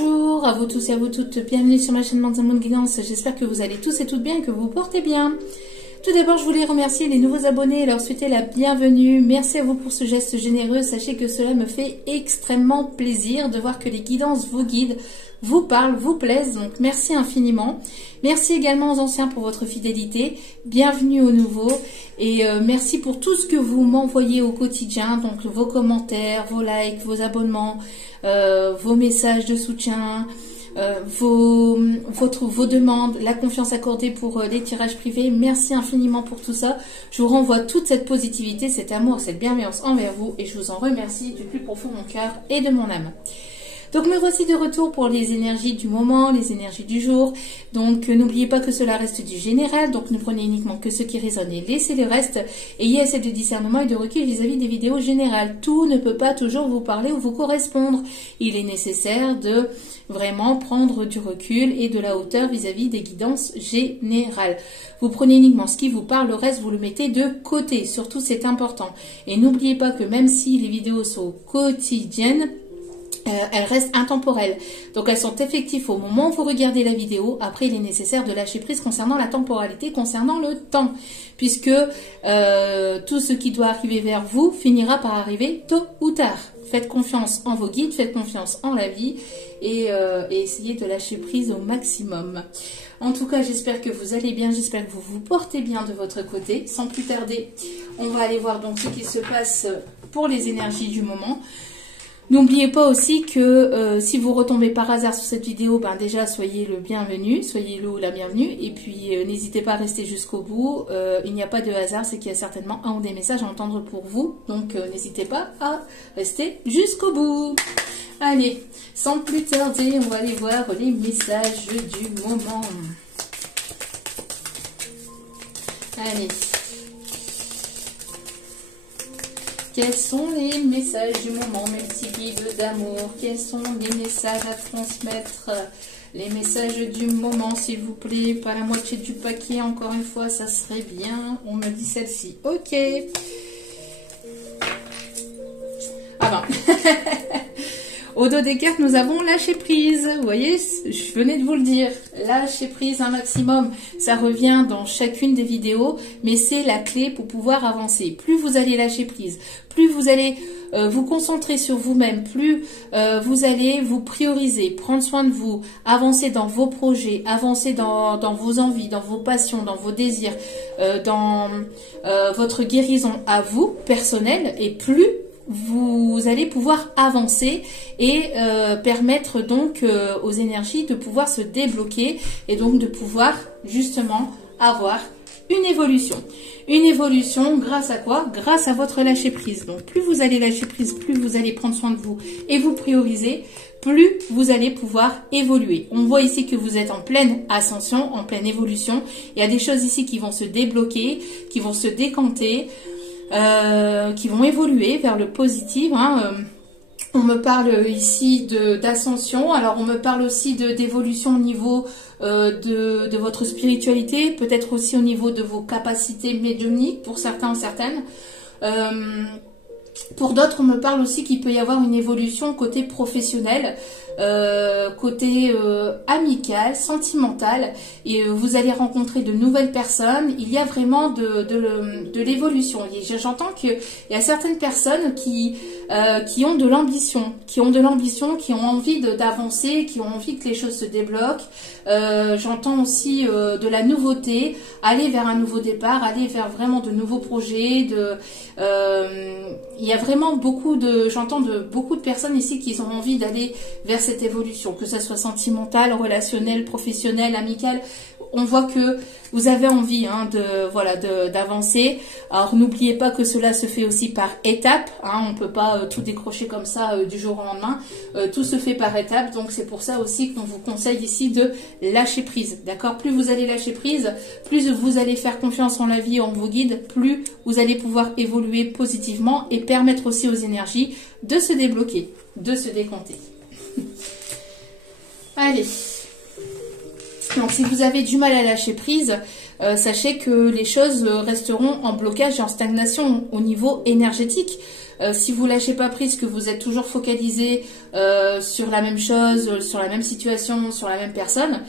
Bonjour à vous tous et à vous toutes, bienvenue sur ma chaîne Manza Moon Guidance. J'espère que vous allez tous et toutes bien, que vous vous portez bien. Tout d'abord, je voulais remercier les nouveaux abonnés et leur souhaiter la bienvenue. Merci à vous pour ce geste généreux. Sachez que cela me fait extrêmement plaisir de voir que les guidances vous guident, vous parlent, vous plaisent. Donc, merci infiniment. Merci également aux anciens pour votre fidélité. Bienvenue aux nouveaux. Et merci pour tout ce que vous m'envoyez au quotidien. Donc, vos commentaires, vos likes, vos abonnements, vos messages de soutien, vos demandes, la confiance accordée pour les tirages privés. Merci infiniment pour tout ça. Je vous renvoie toute cette positivité, cet amour, cette bienveillance envers vous et je vous en remercie du plus profond de mon cœur et de mon âme. Donc me voici de retour pour les énergies du moment, les énergies du jour. Donc n'oubliez pas que cela reste du général, donc ne prenez uniquement que ce qui résonne et laissez le reste. Ayez assez de discernement et de recul vis-à-vis des vidéos générales. Tout ne peut pas toujours vous parler ou vous correspondre. Il est nécessaire de vraiment prendre du recul et de la hauteur vis-à-vis des guidances générales. Vous prenez uniquement ce qui vous parle, le reste vous le mettez de côté. Surtout c'est important. Et n'oubliez pas que même si les vidéos sont quotidiennes, elles restent intemporelles. Donc elles sont effectives au moment où vous regardez la vidéo. Après, il est nécessaire de lâcher prise concernant la temporalité, concernant le temps. Puisque tout ce qui doit arriver vers vous finira par arriver tôt ou tard. Faites confiance en vos guides, faites confiance en la vie et essayez de lâcher prise au maximum. En tout cas, j'espère que vous allez bien, j'espère que vous vous portez bien de votre côté. Sans plus tarder, on va aller voir donc ce qui se passe pour les énergies du moment. N'oubliez pas aussi que si vous retombez par hasard sur cette vidéo, ben déjà soyez le bienvenu, soyez le ou la bienvenue. Et puis n'hésitez pas à rester jusqu'au bout. Il n'y a pas de hasard, c'est qu'il y a certainement un ou des messages à entendre pour vous. Donc n'hésitez pas à rester jusqu'au bout. Allez, sans plus tarder, on va aller voir les messages du moment. Allez. Quels sont les messages du moment, mes petits guides d'amour? Quels sont les messages à transmettre? Les messages du moment, s'il vous plaît. Pas la moitié du paquet, encore une fois, ça serait bien. On me dit celle-ci. Ok. Ah ben. Au dos des cartes, nous avons lâcher prise. Vous voyez, je venais de vous le dire. Lâcher prise un maximum. Ça revient dans chacune des vidéos, mais c'est la clé pour pouvoir avancer. Plus vous allez lâcher prise, plus vous allez vous concentrer sur vous-même, plus vous allez vous prioriser, prendre soin de vous, avancer dans vos projets, avancer dans vos envies, dans vos passions, dans vos désirs, dans votre guérison à vous, personnelle, et plus vous allez pouvoir avancer et permettre donc aux énergies de pouvoir se débloquer et donc de pouvoir justement avoir une évolution. Une évolution grâce à quoi? Grâce à votre lâcher prise. Donc plus vous allez lâcher prise, plus vous allez prendre soin de vous et vous prioriser, plus vous allez pouvoir évoluer. On voit ici que vous êtes en pleine ascension, en pleine évolution. Il y a des choses ici qui vont se débloquer, qui vont se décanter, qui vont évoluer vers le positif. On me parle ici d'ascension. Alors on me parle aussi d'évolution au niveau de votre spiritualité, peut-être aussi au niveau de vos capacités médiumniques pour certains ou certaines. Pour d'autres, on me parle aussi qu'il peut y avoir une évolution côté professionnel, côté amical, sentimental, et vous allez rencontrer de nouvelles personnes. Il y a vraiment de l'évolution. J'entends qu'il y a certaines personnes qui ont de l'ambition, qui ont envie d'avancer, qui ont envie que les choses se débloquent. J'entends aussi de la nouveauté, aller vers un nouveau départ, aller vers vraiment de nouveaux projets. Il y a vraiment beaucoup de personnes ici qui ont envie d'aller vers cette évolution, que ce soit sentimentale, relationnelle, professionnelle, amicale. On voit que vous avez envie d'avancer. Alors n'oubliez pas que cela se fait aussi par étapes. On ne peut pas tout décrocher comme ça du jour au lendemain. Tout se fait par étapes. Donc c'est pour ça aussi qu'on vous conseille ici de lâcher prise. D'accord? Plus vous allez lâcher prise, plus vous allez faire confiance en la vie, en vos guides, plus vous allez pouvoir évoluer positivement et permettre aussi aux énergies de se débloquer, de se décanter. Allez. Donc si vous avez du mal à lâcher prise, sachez que les choses resteront en blocage et en stagnation au niveau énergétique. Si vous lâchez pas prise, que vous êtes toujours focalisé sur la même chose, sur la même situation, sur la même personne,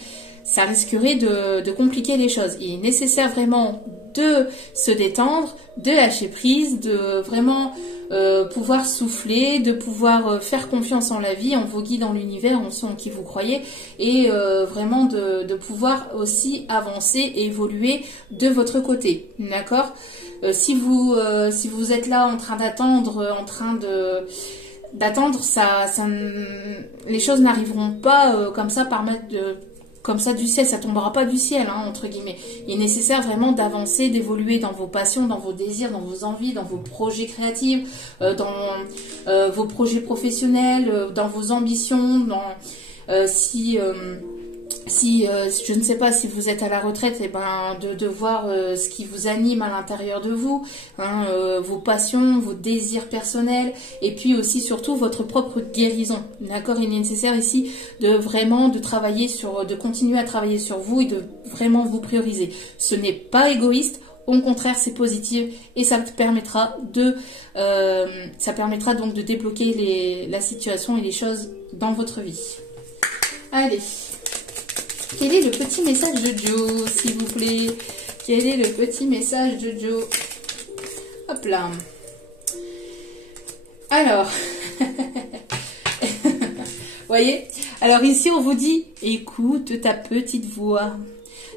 ça risquerait de compliquer les choses. Il est nécessaire vraiment de se détendre, de lâcher prise, de vraiment pouvoir souffler, de pouvoir faire confiance en la vie, en vos guides, en l'univers, en ceux en qui vous croyez, et vraiment de pouvoir aussi avancer et évoluer de votre côté. D'accord ? Si vous êtes là en train d'attendre, les choses n'arriveront pas comme ça comme ça du ciel, ça tombera pas du ciel, hein, entre guillemets. Il est nécessaire vraiment d'avancer, d'évoluer dans vos passions, dans vos désirs, dans vos envies, dans vos projets créatifs, dans vos projets professionnels, dans vos ambitions, si je ne sais pas si vous êtes à la retraite, et ben de voir ce qui vous anime à l'intérieur de vous, hein, vos passions, vos désirs personnels, et puis aussi surtout votre propre guérison. D'accord, il est nécessaire ici de continuer à travailler sur vous et de vraiment vous prioriser. Ce n'est pas égoïste. Au contraire, c'est positif et ça permettra donc de débloquer la situation et les choses dans votre vie. Allez. Quel est le petit message de Joe, s'il vous plaît? Quel est le petit message de Joe? Hop là. Alors, voyez? Alors ici, on vous dit, écoute ta petite voix.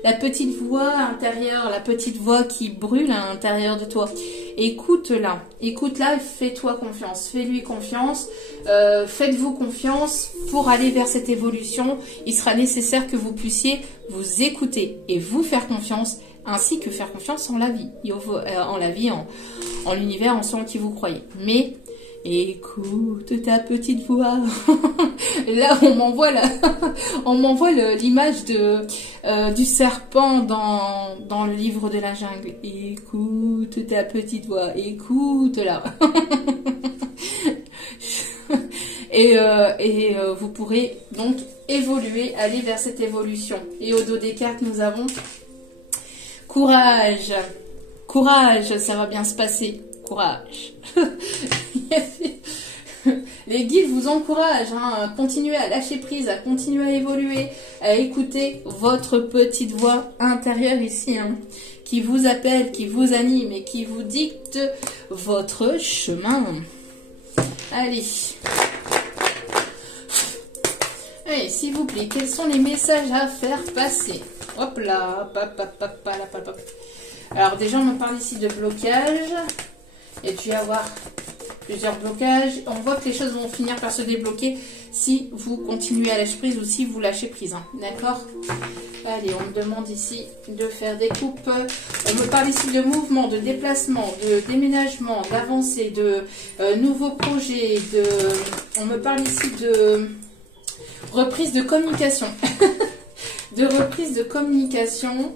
La petite voix intérieure, la petite voix qui brûle à l'intérieur de toi. Écoute-la, écoute-la, fais-toi confiance, fais-lui confiance, faites-vous confiance pour aller vers cette évolution. Il sera nécessaire que vous puissiez vous écouter et vous faire confiance, ainsi que faire confiance en la vie, en l'univers, en ceux en qui vous croyez. Mais écoute ta petite voix. Là, on m'envoie l'image du serpent dans le livre de la jungle. Écoute ta petite voix, écoute-la. Et vous pourrez donc évoluer, aller vers cette évolution. Et au dos des cartes, nous avons courage. Courage, ça va bien se passer. Courage. Les guides vous encouragent à continuer à lâcher prise, à continuer à évoluer, à écouter votre petite voix intérieure ici, hein, qui vous appelle, qui vous anime et qui vous dicte votre chemin. Allez. Allez, s'il vous plaît, quels sont les messages à faire passer? Hop là, hop. Alors déjà, on me parle ici de blocage. Et tu vas avoir plusieurs blocages. On voit que les choses vont finir par se débloquer si vous continuez à lâcher prise ou si vous lâchez prise. Hein. D'accord? Allez, on me demande ici de faire des coupes. On me parle ici de mouvement, de déplacement, de déménagement, d'avancée, de nouveaux projets. On me parle ici de reprise de communication. De reprise de communication.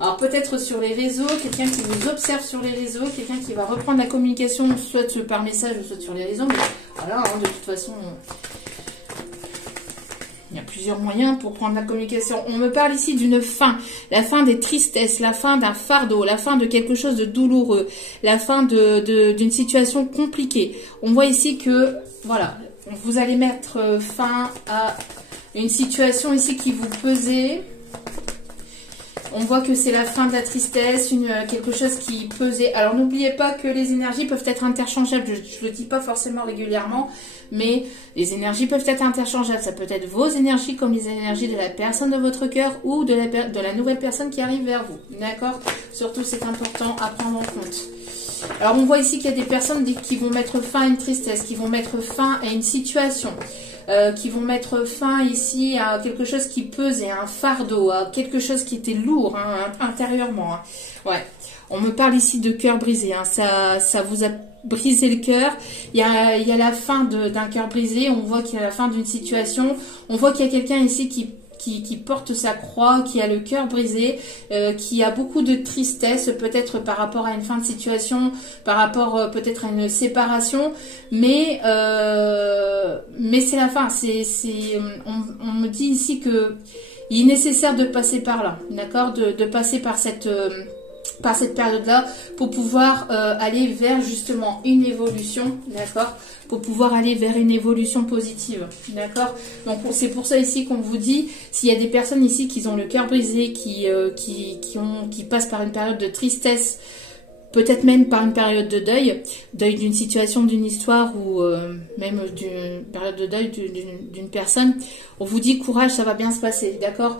Alors peut-être sur les réseaux, quelqu'un qui vous observe sur les réseaux, quelqu'un qui va reprendre la communication, soit par message, soit sur les réseaux. Mais voilà, hein, de toute façon, il y a plusieurs moyens pour prendre la communication. On me parle ici d'une fin, la fin des tristesses, la fin d'un fardeau, la fin de quelque chose de douloureux, la fin d'une situation compliquée. On voit ici que, voilà, vous allez mettre fin à une situation ici qui vous pesait. On voit que c'est la fin de la tristesse, quelque chose qui pesait. Alors n'oubliez pas que les énergies peuvent être interchangeables. Je ne le dis pas forcément régulièrement, mais les énergies peuvent être interchangeables. Ça peut être vos énergies comme les énergies de la personne de votre cœur ou de la nouvelle personne qui arrive vers vous. D'accord? Surtout, c'est important à prendre en compte. Alors on voit ici qu'il y a des personnes qui vont mettre fin à une tristesse, qui vont mettre fin à une situation. Qui vont mettre fin ici à quelque chose qui pesait, un fardeau, à quelque chose qui était lourd hein, intérieurement. Hein. Ouais. On me parle ici de cœur brisé. Hein. Ça vous a brisé le cœur. Il y a la fin d'un cœur brisé. On voit qu'il y a la fin d'une situation. On voit qu'il y a quelqu'un ici qui porte sa croix, qui a le cœur brisé, qui a beaucoup de tristesse, peut-être par rapport à une fin de situation, par rapport peut-être à une séparation, mais c'est la fin. On me dit ici que il est nécessaire de passer par là, d'accord, de passer par par cette période-là pour pouvoir aller vers justement une évolution, d'accord, pour pouvoir aller vers une évolution positive, d'accord. Donc c'est pour ça ici qu'on vous dit, s'il y a des personnes ici qui ont le cœur brisé, qui passent par une période de tristesse, peut-être même par une période de deuil d'une situation, d'une histoire ou même d'une période de deuil d'une personne, on vous dit courage, ça va bien se passer, d'accord.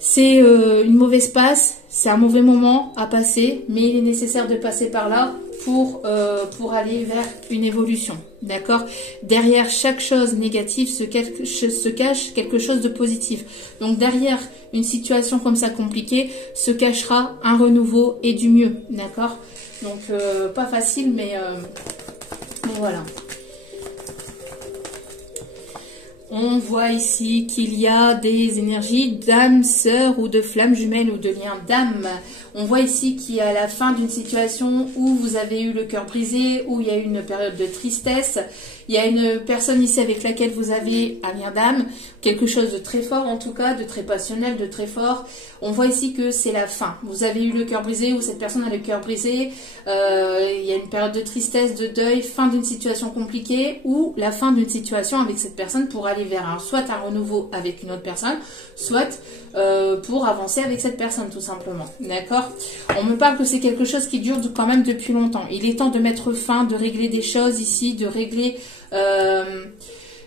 C'est une mauvaise passe, c'est un mauvais moment à passer, mais il est nécessaire de passer par là pour aller vers une évolution, d'accord. Derrière chaque chose négative se cache quelque chose de positif. Donc derrière une situation comme ça compliquée se cachera un renouveau et du mieux, d'accord. Donc pas facile, mais voilà. On voit ici qu'il y a des énergies d'âme sœur ou de flamme jumelle ou de lien d'âme. On voit ici qu'il y a la fin d'une situation où vous avez eu le cœur brisé, où il y a eu une période de tristesse. Il y a une personne ici avec laquelle vous avez un lien d'âme, quelque chose de très fort en tout cas, de très passionnel, de très fort. On voit ici que c'est la fin. Vous avez eu le cœur brisé ou cette personne a le cœur brisé. Il y a une période de tristesse, de deuil, fin d'une situation compliquée ou la fin d'une situation avec cette personne pour aller vers soit un renouveau avec une autre personne, soit pour avancer avec cette personne tout simplement. D'accord? On me parle que c'est quelque chose qui dure quand même depuis longtemps. Il est temps de mettre fin, de régler des choses ici, de régler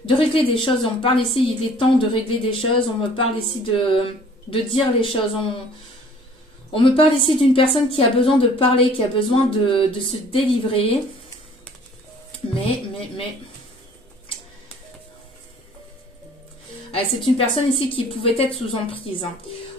des choses. On me parle ici, il est temps de régler des choses. On me parle ici de dire les choses. On me parle ici d'une personne qui a besoin de parler, qui a besoin de se délivrer. Mais... c'est une personne ici qui pouvait être sous emprise.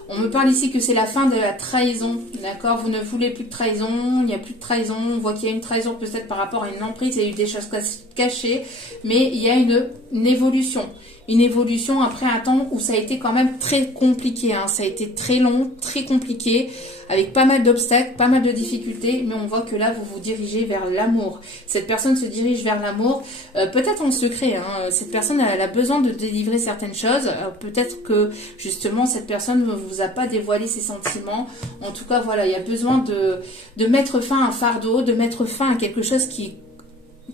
On me parle ici que c'est la fin de la trahison, d'accord. Vous ne voulez plus de trahison, il n'y a plus de trahison. On voit qu'il y a une trahison peut-être par rapport à une emprise, il y a eu des choses cachées, mais il y a une évolution. Une évolution après un temps où ça a été quand même très compliqué. Ça a été très long, très compliqué, avec pas mal d'obstacles, pas mal de difficultés, mais on voit que là, vous vous dirigez vers l'amour. Cette personne se dirige vers l'amour, peut-être en secret. Cette personne, elle a besoin de délivrer certaines choses. Peut-être que, justement, cette personne ne vous a pas dévoilé ses sentiments. En tout cas, voilà, il y a besoin de mettre fin à un fardeau, de mettre fin à quelque chose qui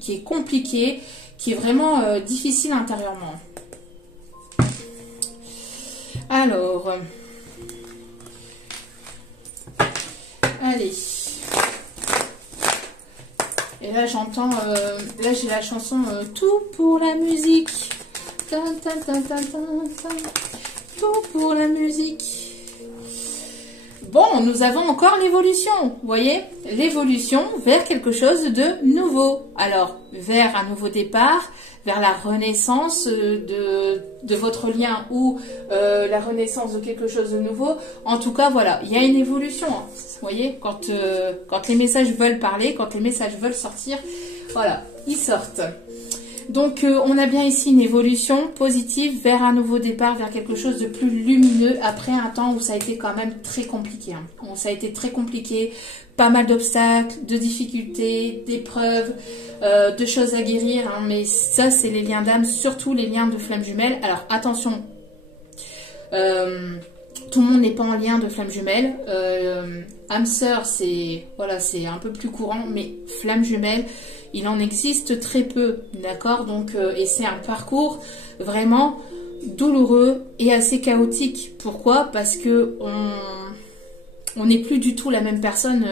est compliqué, qui est vraiment difficile intérieurement. Alors, allez. Et là, j'entends, là, j'ai la chanson Tout pour la musique. Tan, tan, tan, tan, tan, tan. Tout pour la musique. Bon, nous avons encore l'évolution, vous voyez, l'évolution vers quelque chose de nouveau. Alors, vers un nouveau départ, vers la renaissance de votre lien ou la renaissance de quelque chose de nouveau. En tout cas, voilà, il y a une évolution. Vous voyez, quand les messages veulent parler, quand les messages veulent sortir, voilà, ils sortent. Donc, on a bien ici une évolution positive vers un nouveau départ, vers quelque chose de plus lumineux après un temps où ça a été quand même très compliqué. Bon, ça a été très compliqué, pas mal d'obstacles, de difficultés, d'épreuves, de choses à guérir. Mais ça, c'est les liens d'âme, surtout les liens de flammes jumelles. Alors, attention, tout le monde n'est pas en lien de flammes jumelles. Âme sœur, c'est un peu plus courant, mais flammes jumelles, il en existe très peu, d'accord. Donc, et c'est un parcours vraiment douloureux et assez chaotique. Pourquoi? Parce que on n'est plus du tout la même personne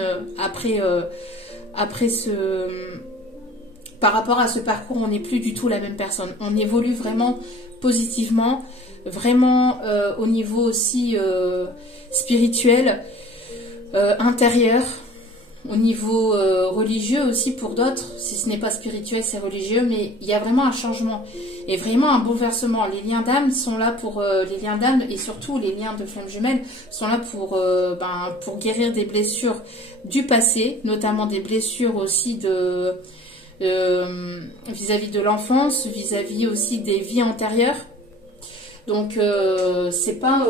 par rapport à ce parcours, on n'est plus du tout la même personne. On évolue vraiment positivement, vraiment au niveau aussi spirituel, intérieur, au niveau religieux aussi pour d'autres. Si ce n'est pas spirituel, c'est religieux, mais il y a vraiment un changement et vraiment un bouleversement. Les liens d'âme sont là pour les liens d'âme et surtout les liens de flammes jumelles sont là pour guérir des blessures du passé, notamment des blessures aussi vis-à-vis de l'enfance, vis-à-vis aussi des vies antérieures. Donc c'est pas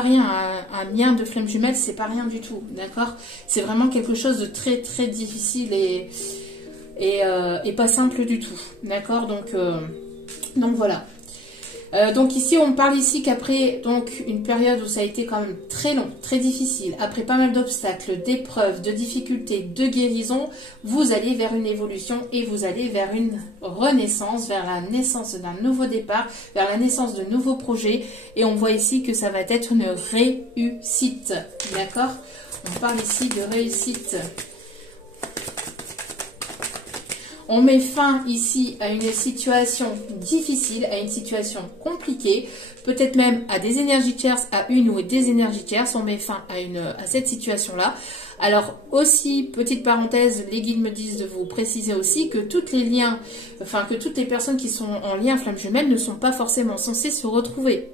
rien, un lien de flamme jumelle, c'est pas rien du tout, d'accord. C'est vraiment quelque chose de très très difficile et pas simple du tout, d'accord. Donc voilà. Donc ici, on parle ici qu'après donc une période où ça a été quand même très long, très difficile, après pas mal d'obstacles, d'épreuves, de difficultés, de guérison, vous allez vers une évolution et vous allez vers une renaissance, vers la naissance d'un nouveau départ, vers la naissance de nouveaux projets. Et on voit ici que ça va être une réussite, d'accord? On parle ici de réussite. On met fin ici à une situation difficile, à une situation compliquée, peut-être même à des énergies tierces, à une ou des énergies tierces. On met fin à cette situation-là. Alors aussi, petite parenthèse, les guides me disent de vous préciser aussi que toutes les personnes qui sont en lien flamme jumelle ne sont pas forcément censées se retrouver.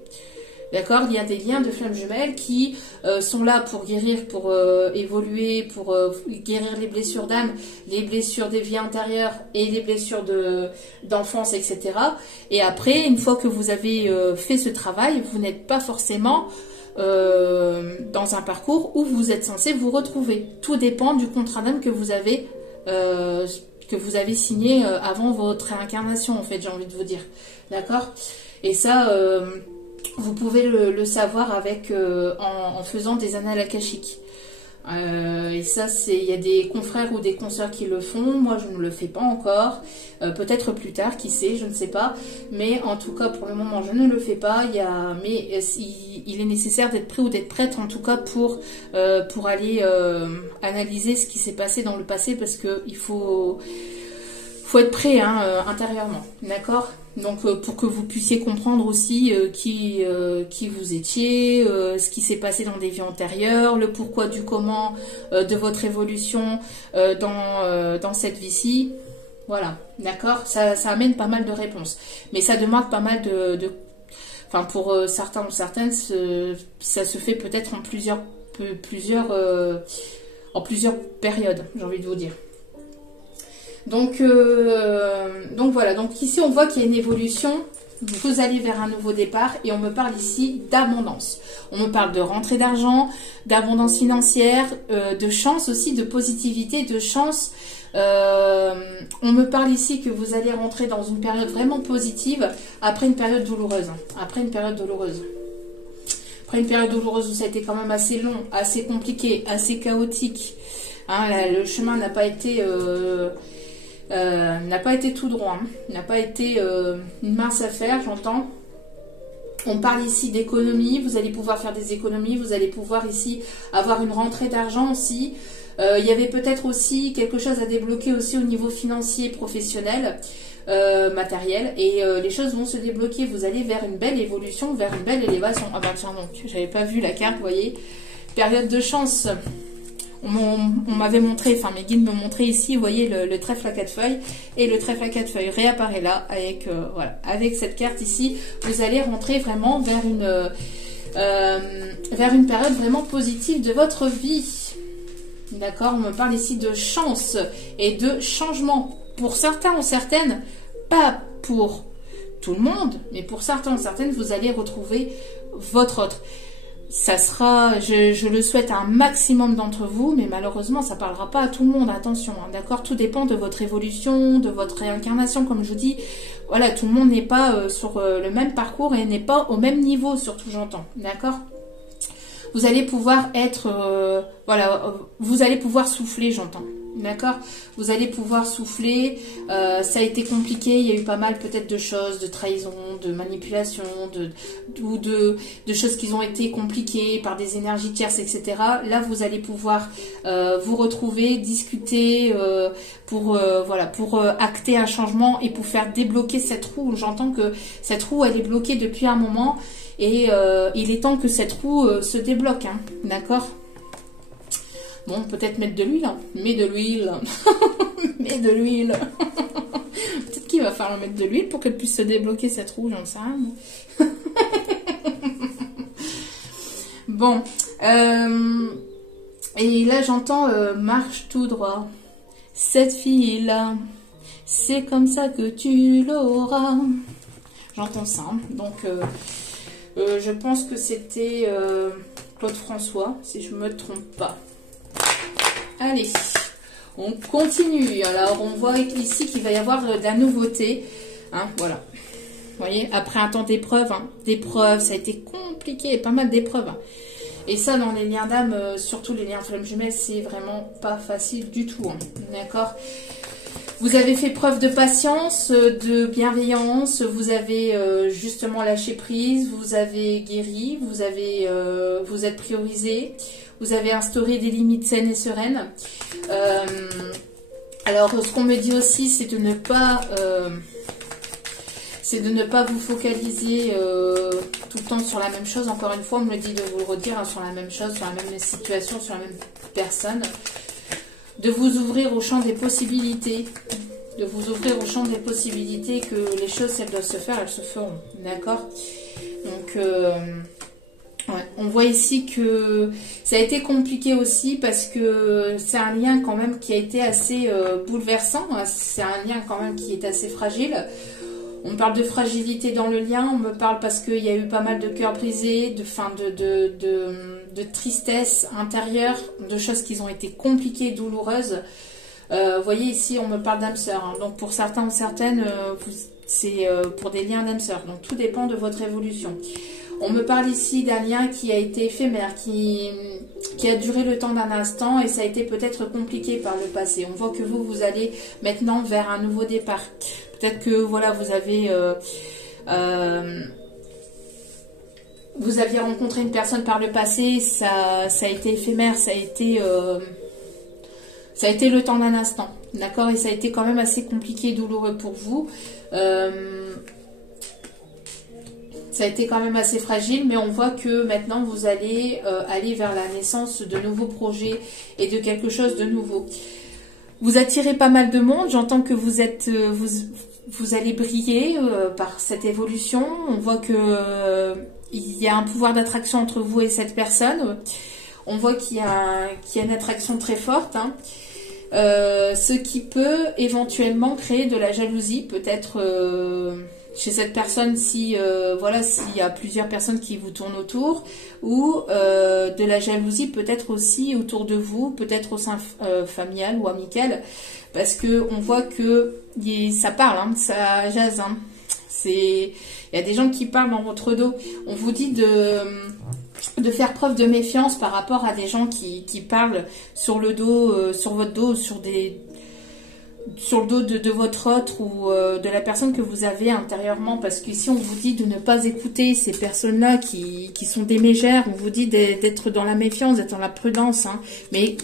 D'accord? Il y a des liens de flammes jumelles qui sont là pour guérir, pour évoluer, pour guérir les blessures d'âme, les blessures des vies antérieures et les blessures d'enfance, etc. Et après, une fois que vous avez fait ce travail, vous n'êtes pas forcément dans un parcours où vous êtes censé vous retrouver. Tout dépend du contrat d'âme que vous avez signé avant votre réincarnation, en fait, j'ai envie de vous dire. D'accord? Et ça... vous pouvez le savoir en faisant des annales akashiques. Et ça, il y a des confrères ou des consoeurs qui le font. Moi, je ne le fais pas encore. Peut-être plus tard, qui sait, je ne sais pas. Mais en tout cas, pour le moment, je ne le fais pas. Mais il est nécessaire d'être prêt ou d'être prête, en tout cas, pour aller analyser ce qui s'est passé dans le passé, parce qu'il faut être prêt intérieurement. D'accord ? Donc pour que vous puissiez comprendre aussi qui vous étiez, ce qui s'est passé dans des vies antérieures, le pourquoi du comment de votre évolution dans cette vie-ci. Voilà, d'accord, ça amène pas mal de réponses. Mais ça demande pas mal enfin pour certains ou certaines, ça se fait peut-être en plusieurs périodes, j'ai envie de vous dire. Donc voilà, donc ici on voit qu'il y a une évolution, vous allez vers un nouveau départ et on me parle ici d'abondance. On me parle de rentrée d'argent, d'abondance financière, de chance aussi, de positivité, de chance. On me parle ici que vous allez rentrer dans une période vraiment positive après une période douloureuse. Après une période douloureuse où ça a été quand même assez long, assez compliqué, assez chaotique. Le chemin n'a pas été... tout droit, n'a pas été une mince affaire, j'entends. On parle ici d'économie, vous allez pouvoir faire des économies, vous allez pouvoir ici avoir une rentrée d'argent aussi. Il y avait peut-être aussi quelque chose à débloquer aussi au niveau financier, professionnel, matériel, et les choses vont se débloquer, vous allez vers une belle évolution, vers une belle élévation. Ah bah tiens donc, j'avais pas vu la carte, vous voyez, période de chance. On m'avait montré, enfin mes guides me montraient ici, vous voyez le trèfle à 4 feuilles, et le trèfle à 4 feuilles réapparaît là avec cette carte ici. Vous allez rentrer vraiment vers une période vraiment positive de votre vie. D'accord, on me parle ici de chance et de changement. Pour certains ou certaines, pas pour tout le monde, mais pour certains ou certaines, vous allez retrouver votre autre. Ça sera, je le souhaite à un maximum d'entre vous, mais malheureusement, ça ne parlera pas à tout le monde, attention, d'accord? Tout dépend de votre évolution, de votre réincarnation, comme je vous dis. Voilà, tout le monde n'est pas sur le même parcours et n'est pas au même niveau, surtout j'entends, d'accord? Vous allez pouvoir être, vous allez pouvoir souffler, j'entends. D'accord, vous allez pouvoir souffler, ça a été compliqué, il y a eu pas mal peut-être de choses, de trahison, de manipulation, de choses qui ont été compliquées par des énergies tierces, etc. Là, vous allez pouvoir vous retrouver, discuter pour acter un changement et pour faire débloquer cette roue. J'entends que cette roue, elle est bloquée depuis un moment et il est temps que cette roue se débloque, hein, d'accord? Bon, peut-être mettre de l'huile. Mets de l'huile. Mets de l'huile. Peut-être qu'il va falloir mettre de l'huile pour qu'elle puisse se débloquer cette roue, j'en sais rien. Bon. Et là, j'entends marche tout droit. Cette fille-là, c'est comme ça que tu l'auras. J'entends ça. Hein. Donc, je pense que c'était Claude François, si je ne me trompe pas. Allez, on continue. Alors, on voit ici qu'il va y avoir de la nouveauté. Hein, voilà. voyez, après un temps d'épreuve, hein, ça a été compliqué, pas mal d'épreuves. Et ça, dans les liens d'âme, surtout les liens flammes jumelles, c'est vraiment pas facile du tout. Hein, d'accord? Vous avez fait preuve de patience, de bienveillance, vous avez justement lâché prise, vous avez guéri, vous êtes priorisé, vous avez instauré des limites saines et sereines. Alors, ce qu'on me dit aussi, c'est de ne pas... vous focaliser tout le temps sur la même chose. Encore une fois, on me le dit de vous le redire, hein, sur la même chose, sur la même situation, sur la même personne. De vous ouvrir au champ des possibilités. De vous ouvrir au champ des possibilités, que les choses, si elles doivent se faire, elles se feront. D'accord? Donc, ouais, on voit ici que ça a été compliqué aussi parce que c'est un lien quand même qui a été assez bouleversant. C'est un lien quand même qui est assez fragile. On me parle de fragilité dans le lien, on me parle parce qu'il y a eu pas mal de cœurs brisés, de tristesse intérieure, de choses qui ont été compliquées, douloureuses. Vous voyez ici, on me parle d'âme sœur. Hein. Donc pour certains ou certaines, c'est pour des liens d'âme sœur. Donc tout dépend de votre évolution. On me parle ici d'un lien qui a été éphémère, qui a duré le temps d'un instant et ça a été peut-être compliqué par le passé. On voit que vous allez maintenant vers un nouveau départ. Peut-être que voilà, vous aviez rencontré une personne par le passé, ça a été éphémère, ça a été le temps d'un instant, d'accord? Et ça a été quand même assez compliqué et douloureux pour vous. Ça a été quand même assez fragile, mais on voit que maintenant vous allez aller vers la naissance de nouveaux projets et de quelque chose de nouveau. Vous attirez pas mal de monde, j'entends que vous allez briller par cette évolution. On voit que il y a un pouvoir d'attraction entre vous et cette personne. On voit qu'il y a une attraction très forte. Hein. Ce qui peut éventuellement créer de la jalousie, peut-être chez cette personne si voilà, s'il y a plusieurs personnes qui vous tournent autour, ou de la jalousie peut-être aussi autour de vous, peut-être au sein familial ou amical, parce que on voit que ça parle, hein, ça jase. Hein. Il y a des gens qui parlent dans votre dos. On vous dit de faire preuve de méfiance par rapport à des gens qui parlent sur le dos, sur votre dos, sur le dos de votre autre ou de la personne que vous avez intérieurement, parce qu'ici on vous dit de ne pas écouter ces personnes-là qui sont des mégères. On vous dit d'être dans la méfiance, d'être dans la prudence, hein, mais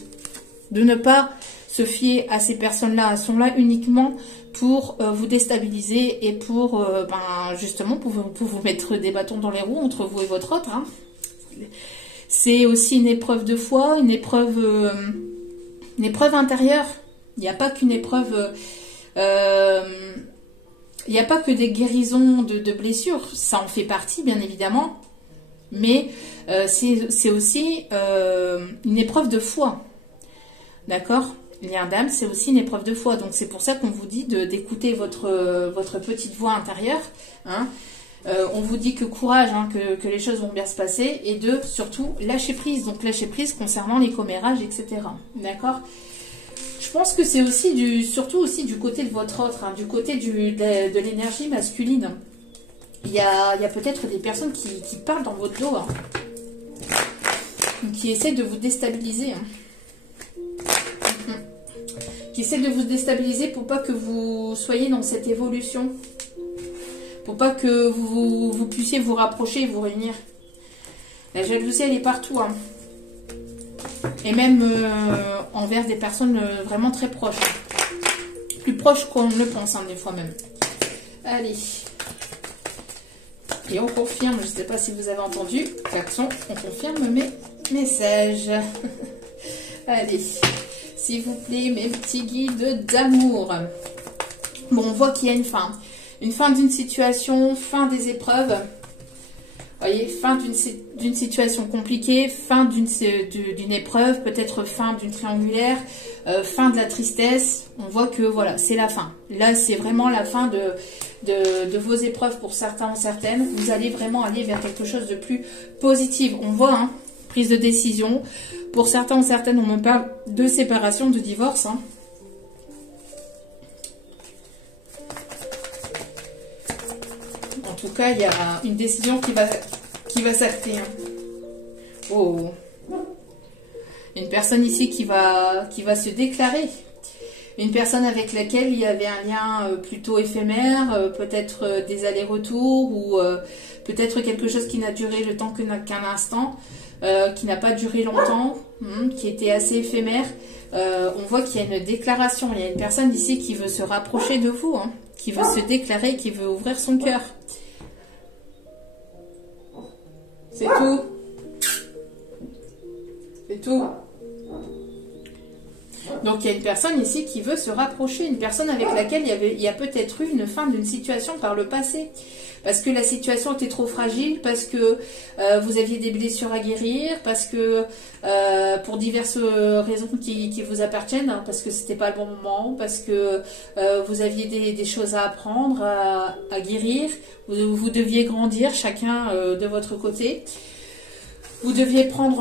de ne pas se fier à ces personnes-là. Elles sont là uniquement pour vous déstabiliser et pour justement pour vous mettre des bâtons dans les roues entre vous et votre autre. Hein. C'est aussi une épreuve de foi, une épreuve intérieure. Il n'y a pas qu'une épreuve, il n'y a pas que des guérisons de blessures, ça en fait partie bien évidemment, mais c'est aussi une épreuve de foi, d'accord? Lien d'âme, c'est aussi une épreuve de foi, donc c'est pour ça qu'on vous dit d'écouter votre petite voix intérieure, hein. On vous dit que courage, hein, que les choses vont bien se passer, et surtout lâcher prise, donc lâcher prise concernant les commérages, etc. D'accord? Je pense que c'est aussi surtout aussi du côté de votre autre, hein, du côté de l'énergie masculine. Il y a peut-être des personnes qui parlent dans votre dos, hein, qui essaient de vous déstabiliser. Hein. Qui essaient de vous déstabiliser pour pas que vous soyez dans cette évolution. Pour pas que vous puissiez vous rapprocher et vous réunir. La jalousie, elle est partout. Hein. Et même envers des personnes vraiment très proches. Plus proches qu'on ne le pense, hein, des fois même. Allez. Et on confirme, je ne sais pas si vous avez entendu, klaxon, on confirme mes messages. Allez. S'il vous plaît, mes petits guides d'amour. Bon, on voit qu'il y a une fin. Une fin d'une situation, fin des épreuves. Vous voyez, fin d'une situation compliquée, fin d'une épreuve, peut-être fin d'une triangulaire, fin de la tristesse. On voit que voilà, c'est la fin. Là, c'est vraiment la fin de vos épreuves pour certains ou certaines. Vous allez vraiment aller vers quelque chose de plus positif. On voit, hein, prise de décision. Pour certains ou certaines, on me parle de séparation, de divorce. Hein. tout cas, il y a une décision qui va s'acter. Hein. Oh. Une personne ici qui va se déclarer. Une personne avec laquelle il y avait un lien plutôt éphémère, peut-être des allers-retours ou peut-être quelque chose qui n'a duré le temps qu'un instant, qui n'a pas duré longtemps, qui était assez éphémère. On voit qu'il y a une déclaration. Il y a une personne ici qui veut se rapprocher de vous, hein, qui veut se déclarer, qui veut ouvrir son cœur. C'est tout. C'est tout. Donc il y a une personne ici qui veut se rapprocher, une personne avec laquelle il y a peut-être eu une fin d'une situation par le passé. Parce que la situation était trop fragile, parce que vous aviez des blessures à guérir, parce que pour diverses raisons qui vous appartiennent, hein, parce que c'était pas le bon moment, parce que vous aviez des choses à apprendre, à guérir, vous deviez grandir chacun de votre côté. Vous deviez prendre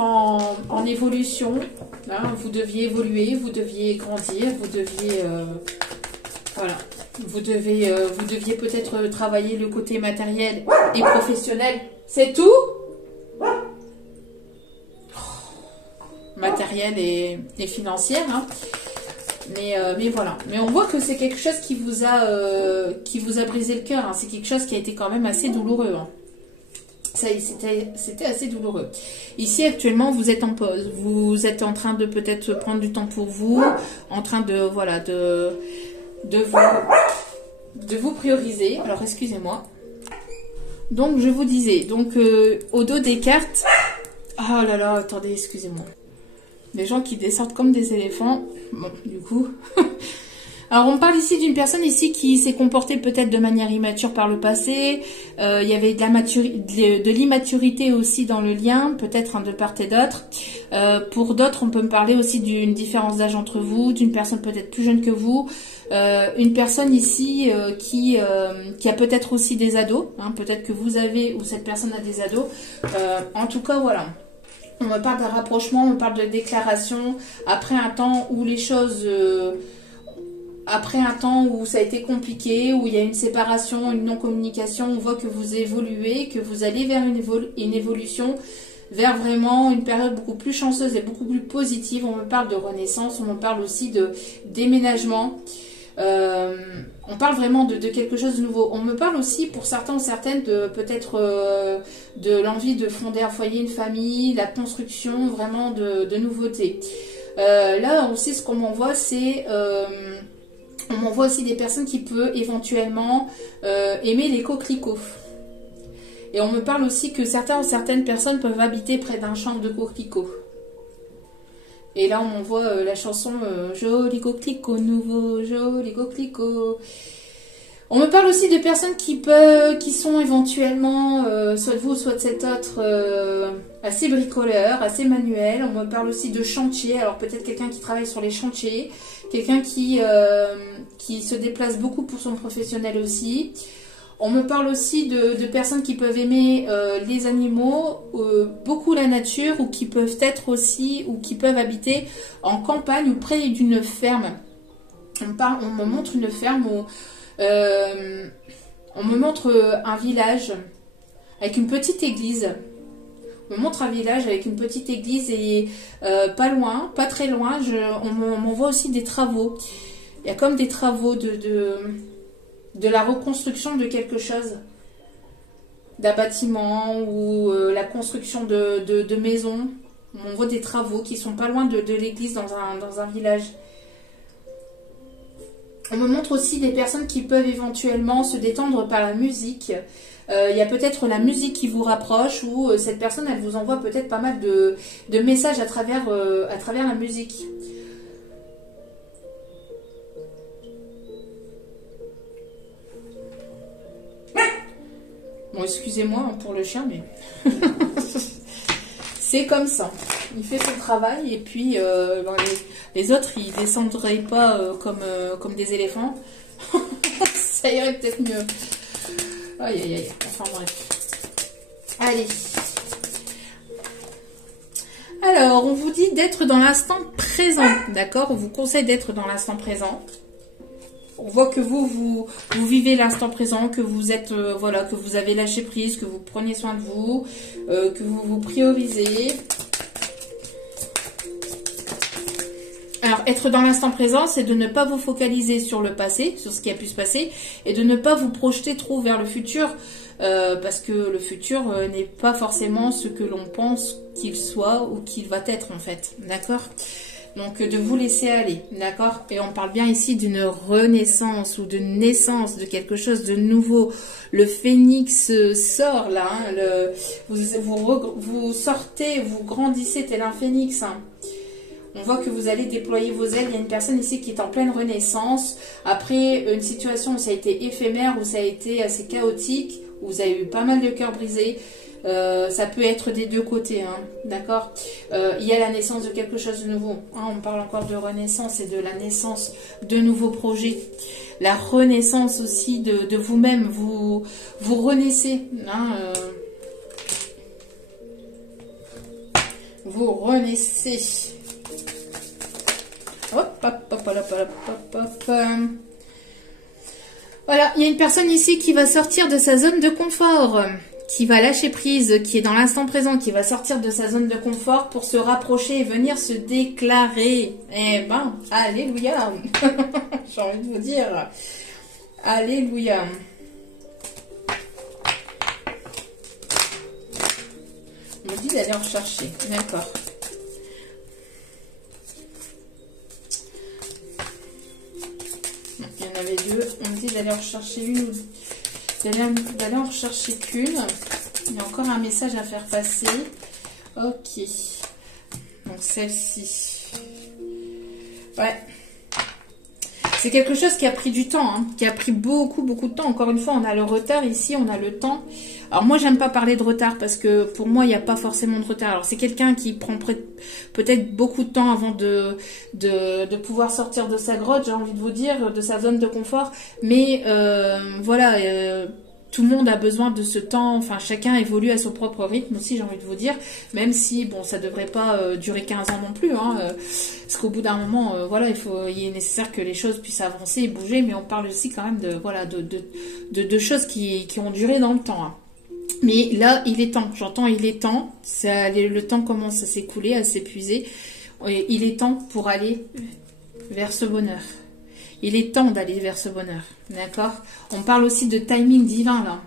en évolution, hein, vous deviez évoluer, vous deviez grandir, vous deviez... voilà. Vous deviez peut-être travailler le côté matériel et professionnel. C'est tout? Matériel et financière. Hein. Mais voilà. Mais on voit que c'est quelque chose qui vous a brisé le cœur. Hein. C'est quelque chose qui a été quand même assez douloureux. Hein. C'était assez douloureux. Ici, actuellement, vous êtes en pause. Vous êtes en train de peut-être prendre du temps pour vous. En train de, voilà, de vous prioriser. Alors, excusez-moi. Donc, je vous disais, donc, au dos des cartes... Oh là là, attendez, excusez-moi. Des gens qui descendent comme des éléphants. Bon, du coup... Alors, on parle ici d'une personne ici qui s'est comportée peut-être de manière immature par le passé. Il y avait de l'immaturité aussi dans le lien, peut-être, hein, de part et d'autre. Pour d'autres, on peut me parler aussi d'une différence d'âge entre vous, d'une personne peut-être plus jeune que vous. Une personne ici qui a peut-être aussi des ados. Hein, peut-être que vous avez ou cette personne a des ados. En tout cas, voilà. On me parle d'un rapprochement, on me parle de déclaration. Après un temps où les choses... Après un temps où ça a été compliqué, où il y a une séparation, une non-communication, on voit que vous évoluez, que vous allez vers une évolution, vers vraiment une période beaucoup plus chanceuse et beaucoup plus positive. On me parle de renaissance, on me parle aussi de déménagement. On parle vraiment de quelque chose de nouveau. On me parle aussi, pour certains ou certaines, de peut-être de l'envie de fonder un foyer, une famille, la construction vraiment de nouveautés. Là aussi, ce qu'on m'envoie, c'est... on m'envoie aussi des personnes qui peuvent éventuellement aimer les coquelicots. Et on me parle aussi que certaines personnes peuvent habiter près d'un champ de coquelicots. Et là, on m'envoie la chanson Joli coquelicot nouveau, joli coquelicot. On me parle aussi de personnes qui sont éventuellement, soit de vous, soit de cet autre, assez bricoleurs, assez manuels. On me parle aussi de chantier. Alors peut-être quelqu'un qui travaille sur les chantiers, quelqu'un qui se déplace beaucoup pour son professionnel aussi. On me parle aussi de personnes qui peuvent aimer les animaux, beaucoup la nature, ou qui peuvent être aussi, ou qui peuvent habiter en campagne ou près d'une ferme. On me montre une ferme où on me montre un village avec une petite église. On me montre un village avec une petite église et pas loin, pas très loin, on m'envoie aussi des travaux. Il y a comme des travaux de la reconstruction de quelque chose, d'un bâtiment ou la construction de maisons. On m'envoie des travaux qui sont pas loin de l'église dans un village. On me montre aussi des personnes qui peuvent éventuellement se détendre par la musique. Il y a peut-être la musique qui vous rapproche ou cette personne, elle vous envoie peut-être pas mal de messages à travers la musique. Bon, excusez-moi pour le chien, mais c'est comme ça. Il fait son travail et puis les autres, ils descendraient pas comme des éléphants. Ça irait peut-être mieux. Aïe, aïe, aïe. Enfin, bref. Allez. Alors, on vous dit d'être dans l'instant présent, d'accord? On vous conseille d'être dans l'instant présent. On voit que vous vivez l'instant présent, que vous êtes, voilà, que vous avez lâché prise, que vous prenez soin de vous, que vous vous priorisez. Alors, être dans l'instant présent, c'est de ne pas vous focaliser sur le passé, sur ce qui a pu se passer, et de ne pas vous projeter trop vers le futur, parce que le futur n'est pas forcément ce que l'on pense qu'il soit ou qu'il va être en fait, d'accord? Donc, de vous laisser aller, d'accord? Et on parle bien ici d'une renaissance ou de naissance de quelque chose de nouveau. Le phénix sort là, hein, vous sortez, vous grandissez tel un phénix, hein. On voit que vous allez déployer vos ailes. Il y a une personne ici qui est en pleine renaissance. Après une situation où ça a été éphémère, où ça a été assez chaotique, où vous avez eu pas mal de cœurs brisés. Ça peut être des deux côtés, hein, d'accord. Il y a la naissance de quelque chose de nouveau. Hein, on parle encore de renaissance et de la naissance de nouveaux projets. La renaissance aussi de vous-même. Vous renaissez. Hein, vous renaissez. Hop, hop, hop, hop, hop, hop, hop. Voilà, il y a une personne ici qui va sortir de sa zone de confort, qui va lâcher prise, qui est dans l'instant présent, qui va sortir de sa zone de confort pour se rapprocher et venir se déclarer. Eh ben, alléluia. J'ai envie de vous dire, alléluia. On me dit d'aller en chercher, d'accord. Il y en avait deux. On me dit d'aller en rechercher une. D'aller en rechercher qu'une. Il y a encore un message à faire passer. Ok. Donc celle-ci. Ouais. C'est quelque chose qui a pris du temps, hein, qui a pris beaucoup de temps. Encore une fois, on a le retard ici, on a le temps. Alors moi, j'aime pas parler de retard parce que pour moi, il n'y a pas forcément de retard. Alors c'est quelqu'un qui prend peut-être beaucoup de temps avant de pouvoir sortir de sa grotte, j'ai envie de vous dire, de sa zone de confort. Mais voilà, tout le monde a besoin de ce temps. Enfin, chacun évolue à son propre rythme aussi, j'ai envie de vous dire. Même si, bon, ça devrait pas durer 15 ans non plus, hein, parce qu'au bout d'un moment, voilà, il est nécessaire que les choses puissent avancer et bouger. Mais on parle aussi quand même de, voilà, de choses qui ont duré dans le temps, hein. Mais là, il est temps. J'entends, il est temps. Le temps commence à s'écouler, à s'épuiser. Il est temps pour aller vers ce bonheur. Il est temps d'aller vers ce bonheur. D'accord? On parle aussi de timing divin, là.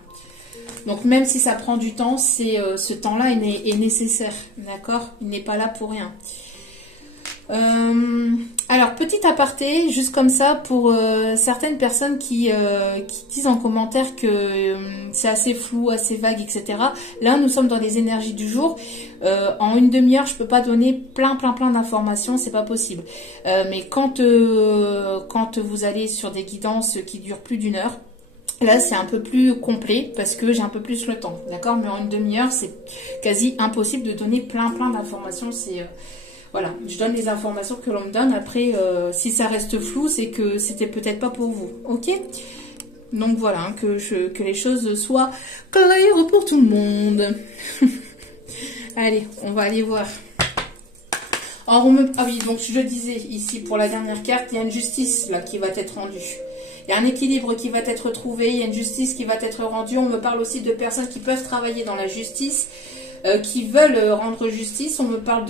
Donc, même si ça prend du temps, ce temps-là est nécessaire. D'accord? Il n'est pas là pour rien. Alors, petit aparté, juste comme ça, pour certaines personnes qui disent en commentaire que c'est assez flou, assez vague, etc. Là, nous sommes dans les énergies du jour. En une demi-heure, je peux pas donner plein d'informations, c'est pas possible. Mais quand vous allez sur des guidances qui durent plus d'une heure, là, c'est un peu plus complet parce que j'ai un peu plus le temps, d'accord? Mais en une demi-heure, c'est quasi impossible de donner plein d'informations. Voilà, je donne les informations que l'on me donne. Après, si ça reste flou, c'est que c'était peut-être pas pour vous, ok? Donc voilà, hein, que les choses soient claires pour tout le monde. Allez, on va aller voir. Alors, ah oui, donc je disais ici pour la dernière carte, il y a une justice là qui va être rendue. Il y a un équilibre qui va être trouvé, il y a une justice qui va être rendue. On me parle aussi de personnes qui peuvent travailler dans la justice, qui veulent rendre justice. On me parle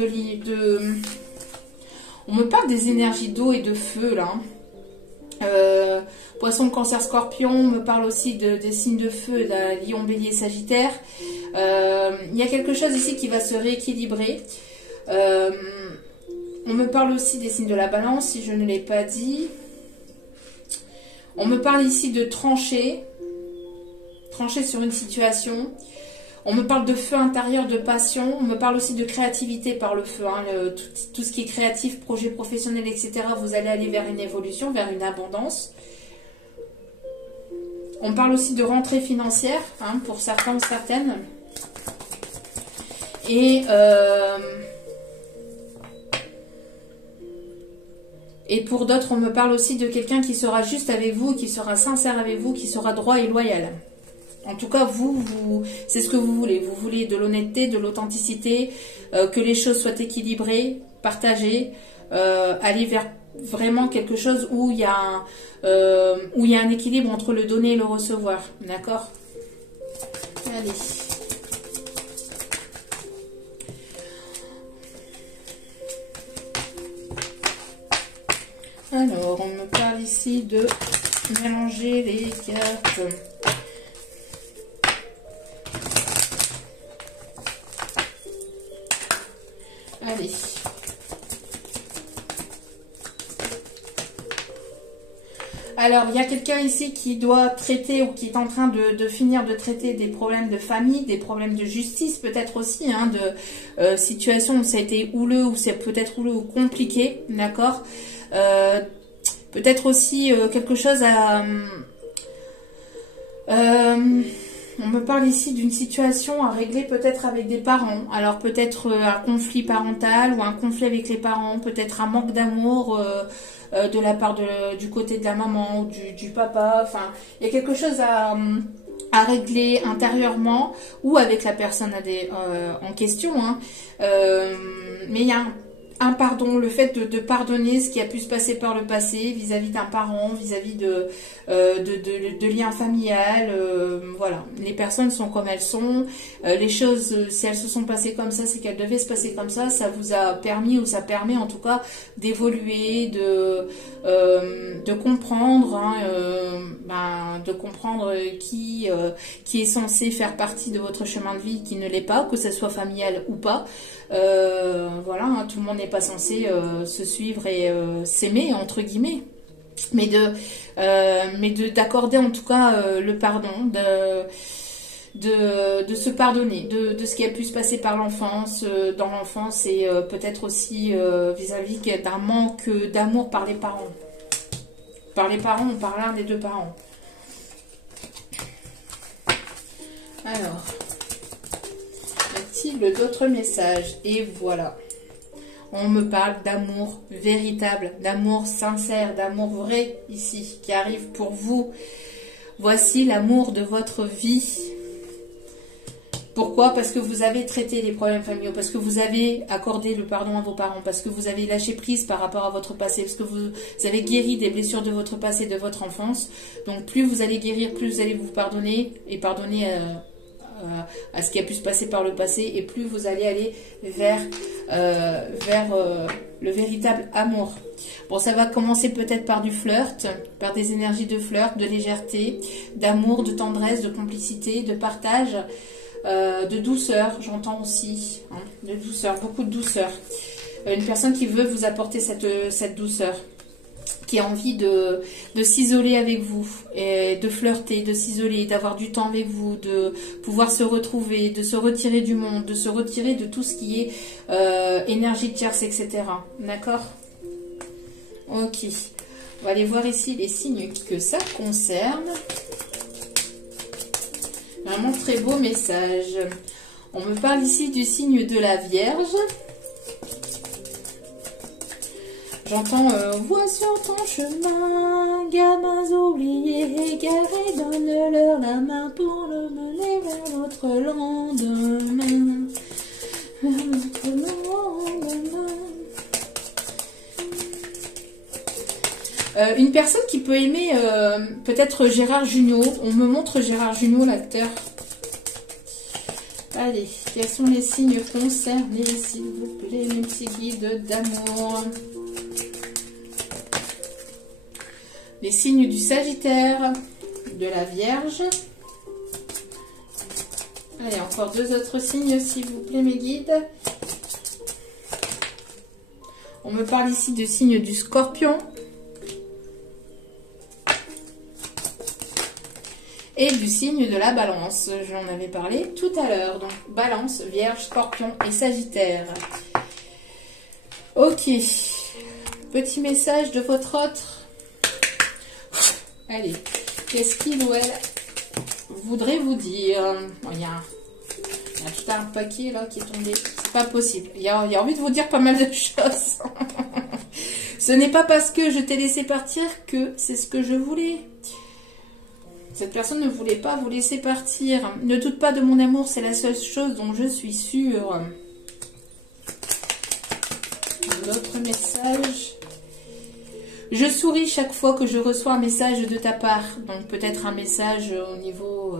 on me parle des énergies d'eau et de feu là. Poisson, Cancer, Scorpion. On me parle aussi des signes de feu, la Lion, Bélier, Sagittaire. Il y a quelque chose ici qui va se rééquilibrer. On me parle aussi des signes de la Balance, si je ne l'ai pas dit. On me parle ici de trancher sur une situation. On me parle de feu intérieur, de passion. On me parle aussi de créativité par le feu, hein, tout ce qui est créatif, projet professionnel, etc. Vous allez aller vers une évolution, vers une abondance. On parle aussi de rentrée financière, hein, pour certains ou certaines. Et pour d'autres, on me parle aussi de quelqu'un qui sera juste avec vous, qui sera sincère avec vous, qui sera droit et loyal. En tout cas, vous c'est ce que vous voulez. Vous voulez de l'honnêteté, de l'authenticité, que les choses soient équilibrées, partagées, aller vers vraiment quelque chose où il y a un équilibre entre le donner et le recevoir. D'accord? Allez. Alors, on me parle ici de mélanger les cartes. Allez. Alors, il y a quelqu'un ici qui doit traiter ou qui est en train de finir de traiter des problèmes de famille, des problèmes de justice, peut-être aussi, hein, de situations où ça a été houleux, ou c'est peut-être houleux ou compliqué, d'accord? Peut-être aussi quelque chose à... on me parle ici d'une situation à régler peut-être avec des parents. Alors peut-être un conflit parental ou un conflit avec les parents, peut-être un manque d'amour de la part du côté de la maman ou du papa. Enfin, il y a quelque chose à régler intérieurement ou avec la personne en question. Hein. Mais il y a un pardon, le fait de pardonner ce qui a pu se passer par le passé vis-à-vis d'un parent, vis-à-vis de liens familiales. Voilà, les personnes sont comme elles sont. Les choses, si elles se sont passées comme ça, c'est qu'elles devaient se passer comme ça. Ça vous a permis, ou ça permet en tout cas d'évoluer, de comprendre, hein, de comprendre qui est censé faire partie de votre chemin de vie, qui ne l'est pas, que ce soit familial ou pas. Voilà, hein, tout le monde n'est pas censé se suivre et s'aimer, entre guillemets, mais d'accorder en tout cas le pardon, de se pardonner de ce qui a pu se passer par l'enfance, dans l'enfance, et peut-être aussi vis-à-vis d'un manque d'amour par les parents ou par l'un des deux parents. Alors, d'autres messages? Et voilà, on me parle d'amour véritable, d'amour sincère, d'amour vrai ici qui arrive pour vous. Voici l'amour de votre vie. Pourquoi? Parce que vous avez traité les problèmes familiaux, parce que vous avez accordé le pardon à vos parents, parce que vous avez lâché prise par rapport à votre passé, parce que vous avez guéri des blessures de votre passé, de votre enfance. Donc plus vous allez guérir, plus vous allez vous pardonner et pardonner à ce qui a pu se passer par le passé, et plus vous allez aller vers le véritable amour. Bon, ça va commencer peut-être par du flirt, par des énergies de flirt, de légèreté, d'amour, de tendresse, de complicité, de partage, de douceur, j'entends aussi, hein, de douceur, beaucoup de douceur. Une personne qui veut vous apporter cette douceur, qui a envie de s'isoler avec vous, et de flirter, de s'isoler, d'avoir du temps avec vous, de pouvoir se retrouver, de se retirer du monde, de se retirer de tout ce qui est énergie tierce, etc. D'accord? Ok. On va aller voir ici les signes que ça concerne. Vraiment très beau message. On me parle ici du signe de la Vierge. J'entends vois sur ton chemin, gamins oubliés, égarés, donne-leur la main pour le mener vers notre lendemain. Notre lendemain. Une personne qui peut aimer peut-être Gérard Jugnot. On me montre Gérard Jugnot, l'acteur. Allez, quels sont les signes concernés, s'il vous plaît, mes petits guides d'amour? Les signes du Sagittaire, de la Vierge. Allez, encore deux autres signes, s'il vous plaît, mes guides. On me parle ici du signe du Scorpion. Et du signe de la Balance. J'en avais parlé tout à l'heure. Donc, Balance, Vierge, Scorpion et Sagittaire. Ok. Petit message de votre autre. Allez, qu'est-ce qu'il ou elle voudrait vous dire? Il y a tout un paquet là qui est tombé. C'est pas possible. Il y a envie de vous dire pas mal de choses. Ce n'est pas parce que je t'ai laissé partir que c'est ce que je voulais. Cette personne ne voulait pas vous laisser partir. Ne doute pas de mon amour, c'est la seule chose dont je suis sûre. D'autres messages. Je souris chaque fois que je reçois un message de ta part. Donc peut-être un message au niveau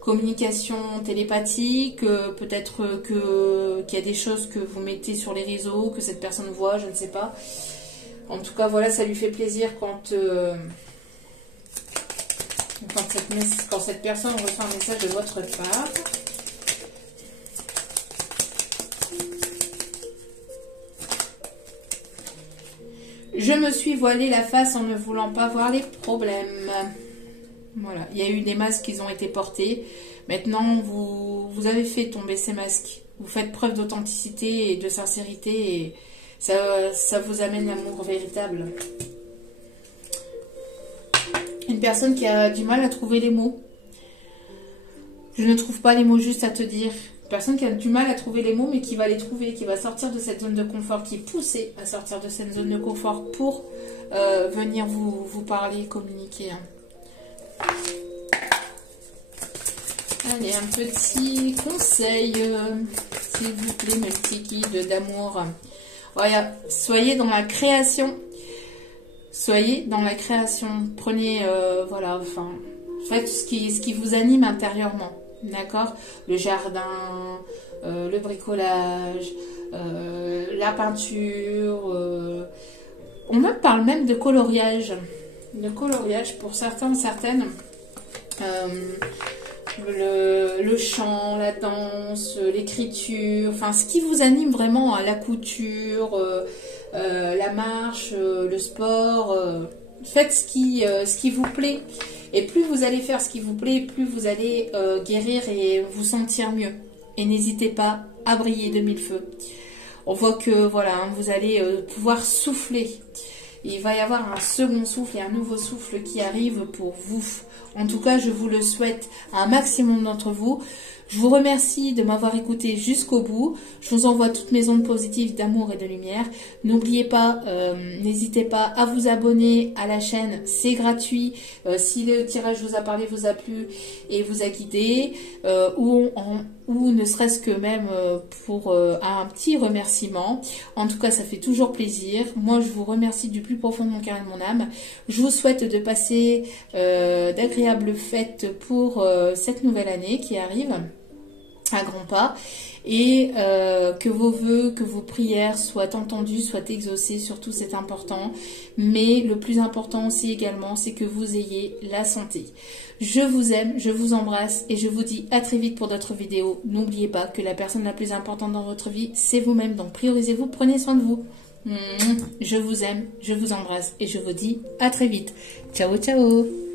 communication télépathique, peut-être qu'il y a des choses que vous mettez sur les réseaux, que cette personne voit, je ne sais pas. En tout cas, voilà, ça lui fait plaisir quand cette personne reçoit un message de votre part. Je me suis voilé la face en ne voulant pas voir les problèmes. Voilà, il y a eu des masques qui ont été portés. Maintenant, vous avez fait tomber ces masques. Vous faites preuve d'authenticité et de sincérité et ça vous amène l'amour véritable. Une personne qui a du mal à trouver les mots. Je ne trouve pas les mots justes à te dire. Une personne qui a du mal à trouver les mots, mais qui va les trouver, qui va sortir de cette zone de confort, qui est poussée à sortir de cette zone de confort pour venir vous parler, communiquer. Allez, un petit conseil, s'il vous plaît, mes petits guides d'amour. Voilà, soyez dans la création. Soyez dans la création. Prenez, voilà, enfin, faites ce qui vous anime intérieurement. D'accord? Le jardin, le bricolage, la peinture. On me parle même de coloriage. De coloriage pour certains, certaines. Le chant, la danse, l'écriture. Enfin, ce qui vous anime vraiment, la couture, la marche, le sport. Faites ce qui vous plaît. Et plus vous allez faire ce qui vous plaît, plus vous allez guérir et vous sentir mieux. Et n'hésitez pas à briller de mille feux. On voit que voilà, hein, vous allez pouvoir souffler. Il va y avoir un second souffle et un nouveau souffle qui arrive pour vous. En tout cas, je vous le souhaite à un maximum d'entre vous. Je vous remercie de m'avoir écouté jusqu'au bout. Je vous envoie toutes mes ondes positives d'amour et de lumière. N'oubliez pas, n'hésitez pas à vous abonner à la chaîne. C'est gratuit. Si le tirage vous a parlé, vous a plu et vous a guidé, ou ne serait-ce que même pour un petit remerciement. En tout cas, ça fait toujours plaisir. Moi, je vous remercie du plus profond de mon cœur et de mon âme. Je vous souhaite de passer d'agréables fêtes pour cette nouvelle année qui arrive à grands pas, et que vos vœux, que vos prières soient entendues, soient exaucées, surtout c'est important. Mais le plus important aussi également, c'est que vous ayez la santé. Je vous aime, je vous embrasse et je vous dis à très vite pour d'autres vidéos. N'oubliez pas que la personne la plus importante dans votre vie, c'est vous-même, donc priorisez-vous, prenez soin de vous. Je vous aime, je vous embrasse et je vous dis à très vite. Ciao, ciao!